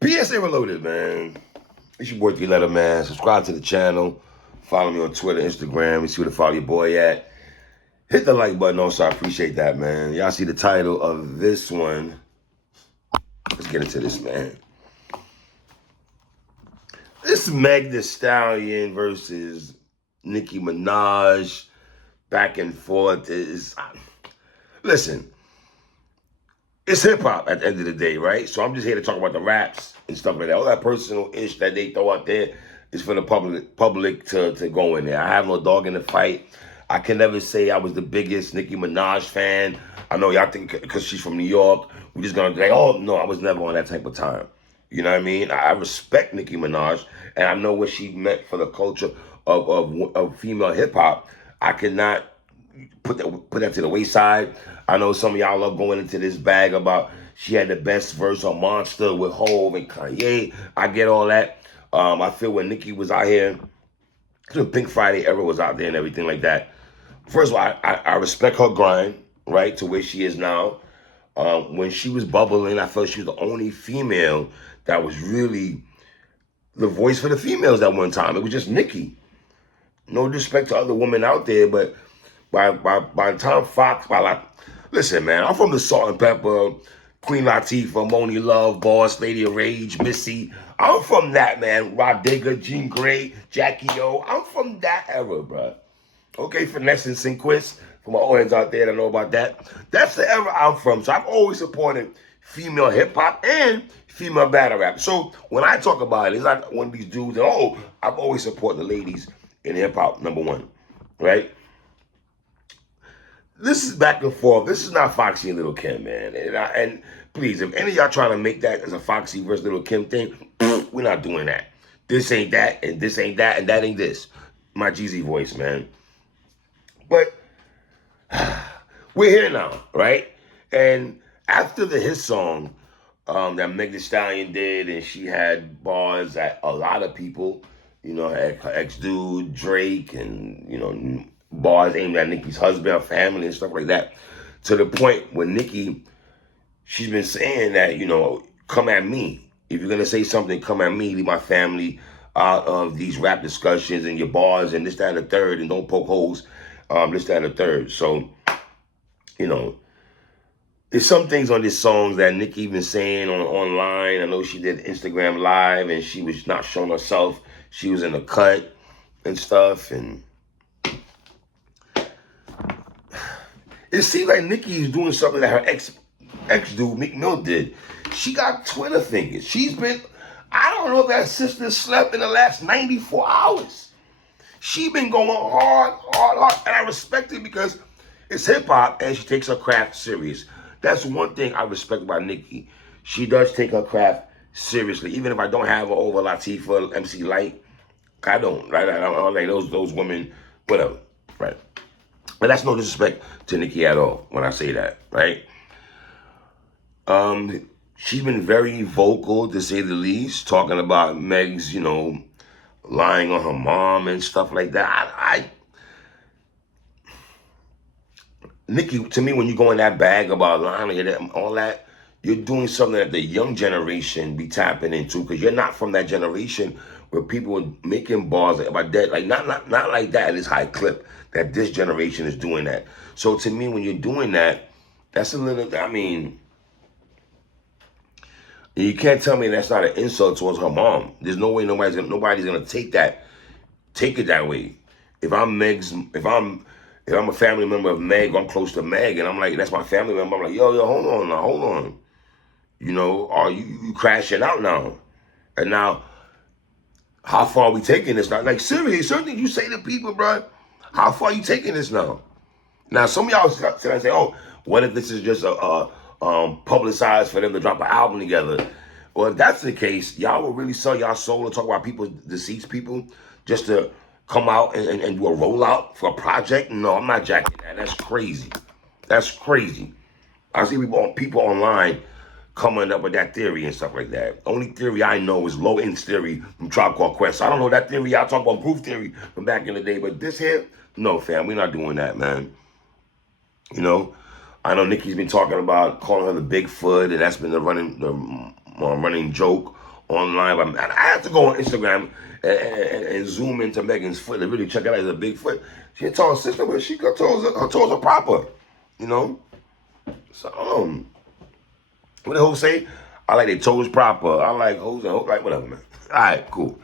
PSA Reloaded, man. It's your boy D-Letter, man. Subscribe to the channel. Follow me on Twitter, Instagram. You see where to follow your boy at. Hit the like button also. I appreciate that, man. Y'all see the title of this one. Let's get into this, man. This is Meg Thee Stallion versus Nicki Minaj. Back and forth. Listen, it's hip-hop at the end of the day, right? So I'm just here to talk about the raps and stuff like that. All that personal ish that they throw out there is for the public to go in there. I have no dog in the fight. I can never say I was the biggest Nicki Minaj fan. I know y'all think because she's from New York, we're just gonna say, oh no, I was never on that type of time. You know what I mean? I respect Nicki Minaj, and I know what she meant for the culture of female hip hop. I cannot put that to the wayside. I know some of y'all love going into this bag about she had the best verse on Monster with Hov and Kanye. I get all that. I feel when Nicki was out here, when Pink Friday era was out there and everything like that. First of all, I respect her grind, right, to where she is now. When she was bubbling, I felt she was the only female that was really the voice for the females at one time. It was just Nicki. No disrespect to other women out there, but by the time Fox, listen, man, I'm from the Salt and Pepper, Queen Latifah, Moni Love, Boss, Lady of Rage, Missy. I'm from that, man. Rod Digger, Jean Grey, Jackie O. I'm from that era, bro. Okay, Finesse and Sinquist, for my audience out there that know about that. That's the era I'm from. So I've always supported female hip hop and female battle rap. So when I talk about it, it's not one of these dudes that, oh, I've always supported the ladies in hip hop, number one, right? This is back and forth. This is not Foxy and Little Kim, man. And please, if any of y'all trying to make that as a Foxy versus Little Kim thing, we're not doing that. This ain't that, and this ain't that, and that ain't this. My Jeezy voice, man. But we're here now, right? And after the hit song that Meg Thee Stallion did, and she had bars that a lot of people, you know, her ex-dude, Drake, and, you know, bars aimed at Nicki's husband, her family, and stuff like that. To the point where Nicki, she's been saying that, you know, come at me. If you're going to say something, come at me, leave my family out of these rap discussions and your bars and this, that, and the third, and don't poke holes, this, that, and the third. So, you know, there's some things on this song that Nicki been saying online. I know she did Instagram Live, and she was not showing herself. She was in a cut and stuff, and it seems like Nicki is doing something that her ex dude, Meek Mill, did. She got Twitter fingers. She's been, I don't know if that sister slept in the last 94 hours. She been going hard, and I respect it because it's hip hop and she takes her craft serious. That's one thing I respect about Nicki. She does take her craft seriously, even if I don't have her over Latifah, MC Light. I don't, right? I don't like those women, whatever, right? But that's no disrespect to Nicki at all when I say that, right? She's been very vocal, to say the least, talking about Meg's, you know, lying on her mom and stuff like that. Nicki, to me, when you go in that bag about lying and all that, you're doing something that the young generation be tapping into, because you're not from that generation where people are making bars about that, like not like that at this high clip that this generation is doing that. So to me, when you're doing that, that's a little, I mean, you can't tell me that's not an insult towards her mom. There's no way nobody's gonna take it that way. If I'm a family member of Meg, I'm close to Meg, and I'm like, that's my family member. I'm like, yo, hold on. You know, are you crashing out now? And now, how far are we taking this now? Like, seriously, certain things you say to people, bro, how far are you taking this now? Now, some of y'all say, oh, what if this is just a publicized for them to drop an album together? Well, if that's the case, y'all will really sell y'all soul and talk about people's deceased people just to come out and do a rollout for a project? No, I'm not jacking that. That's crazy. That's crazy. I see people online coming up with that theory and stuff like that. The only theory I know is Low End's theory from Tribe Called Quest. I don't know that theory. Y'all talk about proof theory from back in the day, but this here, no, fam, we're not doing that, man. You know, I know Nicki's been talking about calling her the Bigfoot, and that's been the running joke online. I had to go on Instagram and zoom into Megan's foot and really check it out as a big foot. She a tall sister, but her toes are proper, you know. So what the hoes say? I like their toes proper. I like hoes and hoes like whatever, man. All right, cool.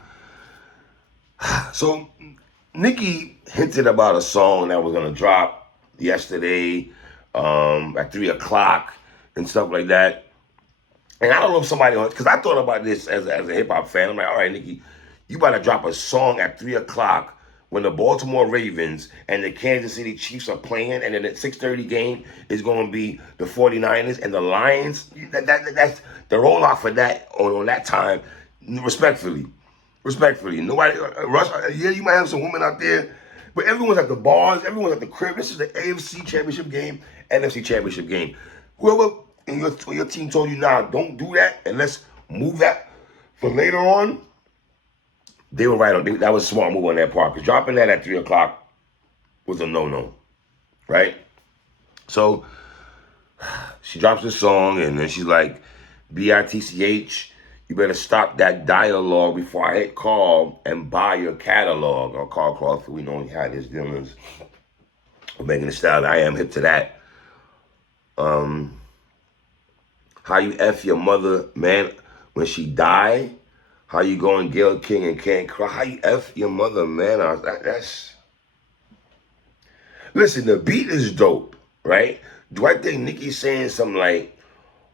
So Nicki hinted about a song that was gonna drop yesterday at 3 o'clock and stuff like that. And I don't know if somebody, because I thought about this as a hip hop fan. I'm like, all right, Nicki, you about to drop a song at 3 o'clock when the Baltimore Ravens and the Kansas City Chiefs are playing, and then at 6:30 game is going to be the 49ers and the Lions. That's the roll off for that on that time. Respectfully, nobody rush. Yeah, you might have some women out there, but everyone's at the bars, everyone's at the crib. This is the AFC Championship game, NFC Championship game. Whoever in your team told you, nah, don't do that, and let's move that for later on, they were right on. That was a smart move on their part, because dropping that at 3 o'clock was a no-no, right? So she drops the song, and then she's like, BITCH, you better stop that dialogue before I hit call and buy your catalog. Or Carl Crawford, we know he had his dealings with Megan Thee Stallion. I am hip to that. How you F your mother, man, when she die? How you going Gayle King and can't cry? How you F your mother, man? That's... Listen, the beat is dope, right? Do I think Nicki's saying something like,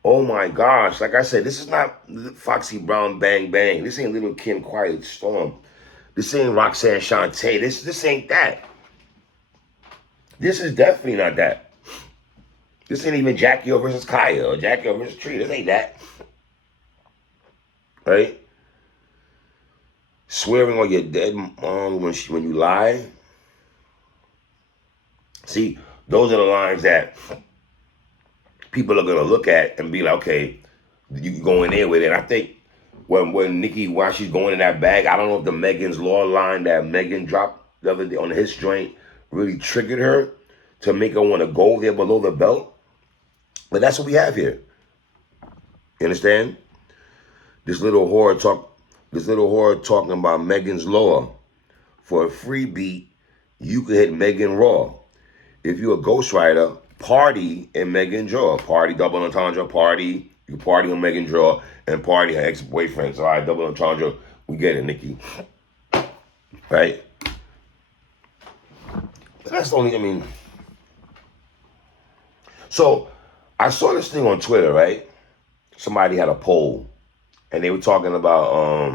oh my gosh, like I said, this is not Foxy Brown Bang Bang. This ain't Little Kim Quiet Storm. This ain't Roxanne Shante. This ain't that. This is definitely not that. This ain't even Jackie O versus Kaya or Jackie O versus Tree. This ain't that. Right? Swearing on your dead mom when you lie. See, those are the lines that people are gonna look at and be like, okay, you can go in there with it. And I think when Nicki, while she's going in that bag, I don't know if the Megan's Law line that Megan dropped the other day on his joint really triggered her to make her want to go there below the belt. But that's what we have here. You understand? This little whore talking about Megan's Law. For a free beat, you could hit Megan Raw. If you're a ghostwriter, party in Megan Jaw. Party, double entendre, party. You party on Megan Jaw and party her ex-boyfriend. So, all right, double entendre, we get it, Nicki. Right? But that's the only, I mean. So, I saw this thing on Twitter, right? Somebody had a poll, and they were talking about,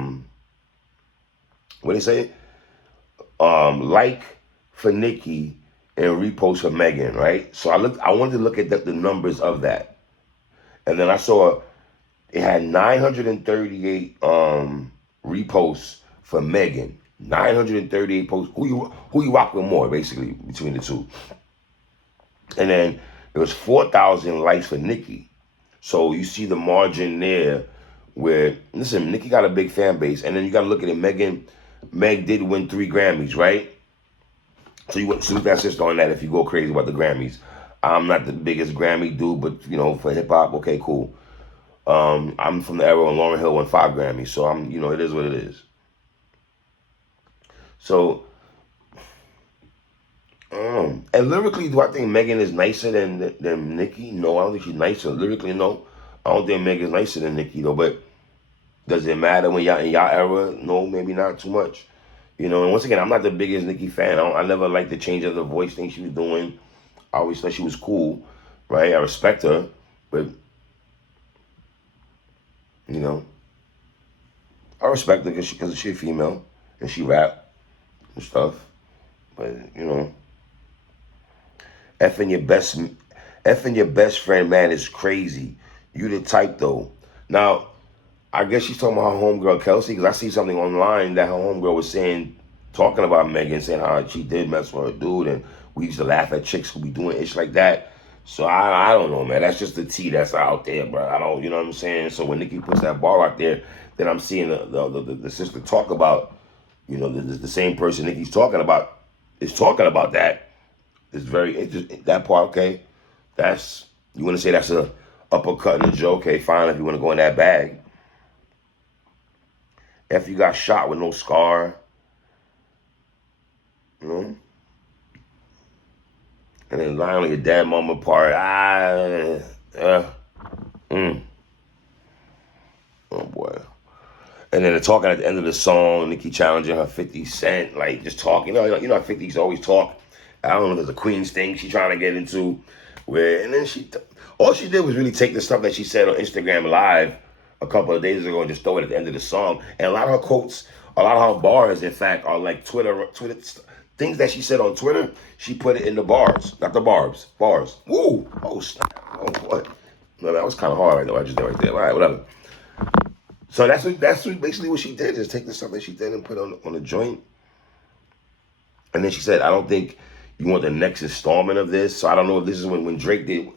what did they say? Like for Nicki and repost for Megan, right? So I wanted to look at the numbers of that. And then I saw it had 938 reposts for Megan. 938 posts. Who you rock with more, basically, between the two. And then it was 4,000 likes for Nicki. So you see the margin there where, listen, Nicki got a big fan base. And then you got to look at it. Meg did win 3 Grammys, right? So you salute that sister on that if you go crazy about the Grammys. I'm not the biggest Grammy dude, but, you know, for hip-hop, okay, cool. I'm from the era when Lauryn Hill won 5 Grammys. So, it is what it is. So, and lyrically, do I think Megan is nicer than Nicki? No, I don't think she's nicer. Lyrically, no. I don't think Megan's nicer than Nicki, though. But does it matter when y'all in y'all era? No, maybe not too much. You know, and once again, I'm not the biggest Nicki fan. I never liked the change of the voice thing she was doing. I always thought she was cool, right? I respect her, but, you know, I respect her because she's a female and she rap and stuff. But, you know, effing your best friend, man, is crazy. You the type, though. Now, I guess she's talking about her homegirl, Kelsey, because I see something online that her homegirl was saying, talking about Megan, saying how she did mess with her dude, and we used to laugh at chicks who be doing ish like that. So I don't know, man. That's just the tea that's out there, bro. I don't, you know what I'm saying? So when Nicki puts that bar out there, then I'm seeing the sister talk about, you know, the same person Nicki's talking about is talking about that. It's very interesting. That part, okay, you want to say that's a uppercut in the joke, okay, fine, if you want to go in that bag. after you got shot with no scar, you know? And then lying on your dead mama part, mm. Oh boy. And then the talking at the end of the song, Nicki challenging her 50 Cent, like just talking. You know how 50's always talk. I don't know if there's a Queens thing she trying to get into. And then all she did was really take the stuff that she said on Instagram Live a couple of days ago and just throw it at the end of the song. And a lot of her quotes, a lot of her bars, in fact, are like Twitter things that she said on Twitter. She put it in the bars, not the barbs, bars. Woo! Oh snap! Oh boy, no, that was kind of hard right there. I just did right there. All right, whatever. So that's basically what she did, is take the stuff that she did and put on a joint. And then she said, I don't think you want the next installment of this. So I don't know if this is when Drake did,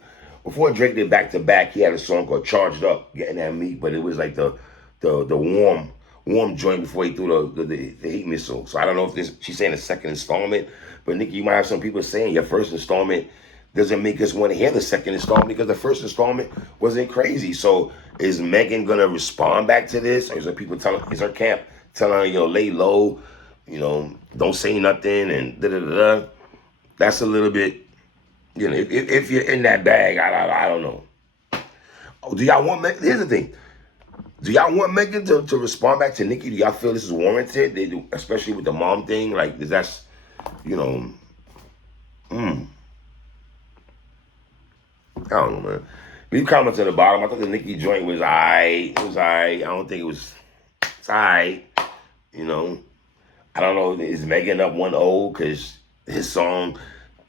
before Drake did Back to Back, he had a song called Charged Up, Getting That Meat, but it was like the warm joint before he threw the heat missile. So I don't know if she's saying a second installment, but Nicki, you might have some people saying your first installment doesn't make us want to hear the second installment because the first installment wasn't crazy. So is Megan gonna respond back to this? Or is her camp telling her, lay low, don't say nothing and da-da-da-da? That's a little bit, if you're in that bag, I don't know. Oh, do y'all want Megan? Here's the thing. Do y'all want Megan to respond back to Nicki? Do y'all feel this is warranted? They do, especially with the mom thing. Like, that's, I don't know, man. Leave comments at the bottom. I thought the Nicki joint was aight. It was aight. I don't think it's aight. I don't know. Is Megan up 1-0 because his song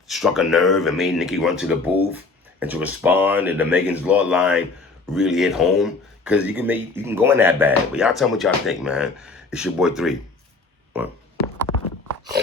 struck a nerve and made Nicki run to the booth and to respond, and the Megan's Law line really hit home? Because you can go in that bag. But y'all tell me what y'all think, man. It's your boy 3.